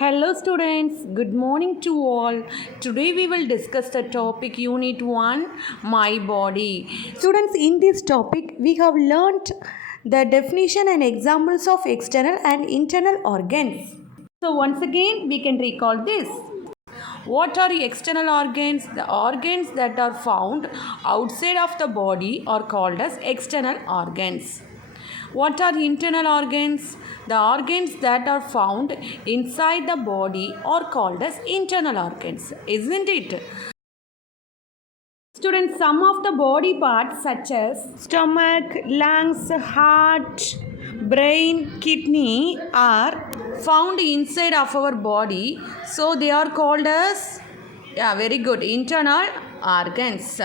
Hello students, good morning to all. Today we will discuss the topic Unit 1, My Body. Students, in this topic we have learnt the definition and examples of external and internal organs. So once again we can recall this. What are external organs? The organs that are found outside of the body are called as external organs. What are internal organs? The organs that are found inside the body are called as internal organs, isn't it? Students, some of the body parts such as stomach, lungs, heart, brain, kidney are found inside of our body. So they are called as, very good, internal organs.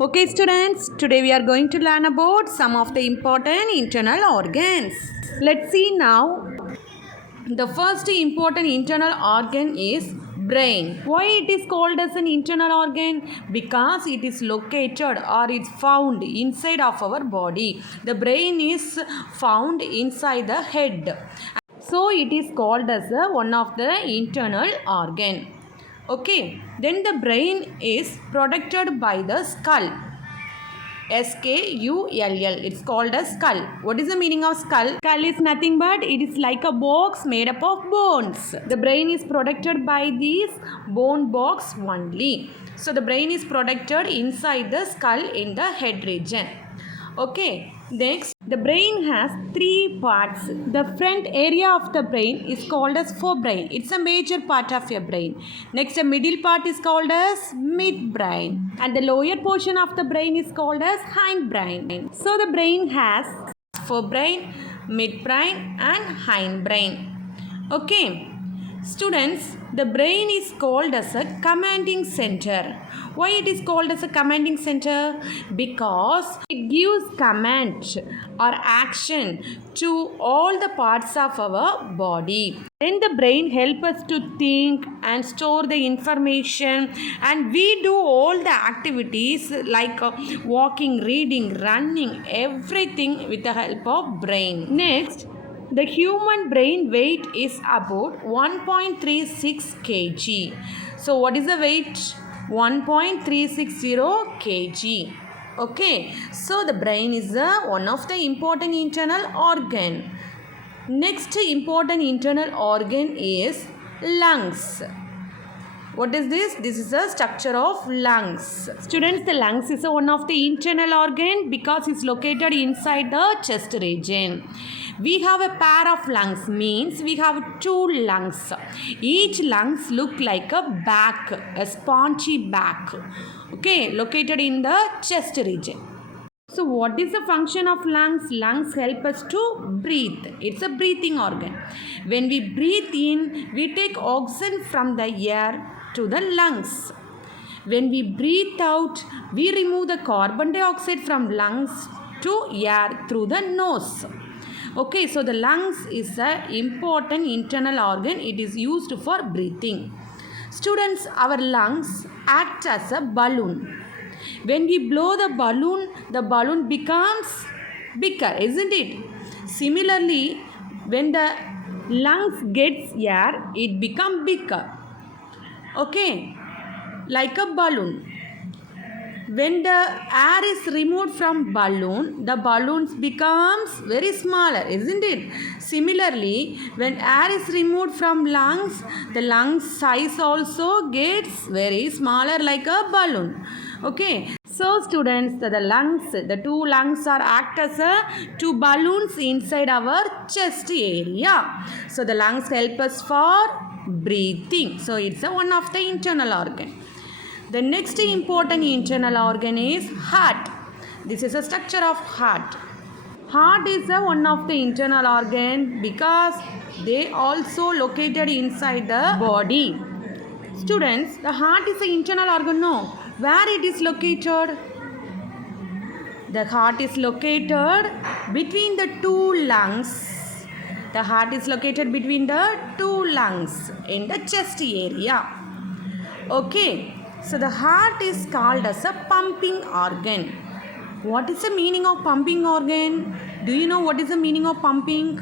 Okay students, today we are going to learn about some of the important internal organs. Let's see now. The first important internal organ is brain. Why it is called as an internal organ? Because it is located or is found inside of our body. The brain is found inside the head. So it is called as one of the internal organ. Okay, then the brain is protected by the skull. skull. It's called as skull. What is the meaning of skull? Skull is nothing but it is like a box made up of bones. The brain is protected by these bone box only. So the brain is protected inside the skull in the head region. Okay, next the brain has three parts. The front area of the brain is called as forebrain. It's a major part of your brain. Next, the middle part is called as midbrain. And the lower portion of the brain is called as hindbrain. So the brain has forebrain, midbrain and hindbrain. Okay. Students, the brain is called as a commanding center. Why it is called as a commanding center? Because it gives command or action to all the parts of our body. Then the brain helps us to think and store the information, and we do all the activities like walking, reading, running, everything with the help of brain. Next, the human brain weight is about 1.36 kg. So what is the weight? 1.360 kg. Okay. So the brain is one of the important internal organ. Next important internal organ is lungs. What is this? This is a structure of lungs. Students, the lungs is one of the internal organ because it's located inside the chest region. We have a pair of lungs, means we have two lungs. Each lungs look like a back, a spongy back. Okay, located in the chest region. So what is the function of lungs? Lungs help us to breathe. It's a breathing organ. When we breathe in, we take oxygen from the air to the lungs. When we breathe out, we remove the carbon dioxide from lungs to air through the nose. Okay, so the lungs is an important internal organ. It is used for breathing. Students, our lungs act as a balloon. When we blow the balloon becomes bigger, isn't it? Similarly, when the lungs gets air, it becomes bigger. Okay, like a balloon. When the air is removed from balloon, the balloons becomes very smaller, isn't it? Similarly, when air is removed from lungs, the lungs size also gets very smaller like a balloon. Okay. So students, the two lungs are act as two balloons inside our chest area. So the lungs help us for breathing. So it's one of the internal organ. The next important internal organ is heart. This is a structure of heart. Heart is one of the internal organ because they also located inside the body. Students, the heart is an internal organ, no? Where it is located? The heart is located between the two lungs. The heart is located between the two lungs in the chest area. Okay. So the heart is called as a pumping organ. What is the meaning of pumping organ? Do you know what is the meaning of pumping?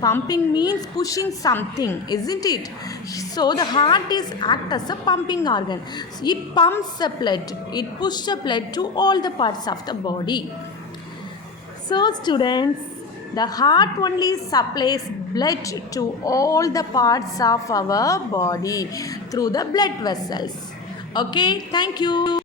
Pumping means pushing something, isn't it? So the heart is act as a pumping organ. It pumps the blood. It pushes the blood to all the parts of the body. So students, the heart only supplies blood to all the parts of our body through the blood vessels. Okay, thank you.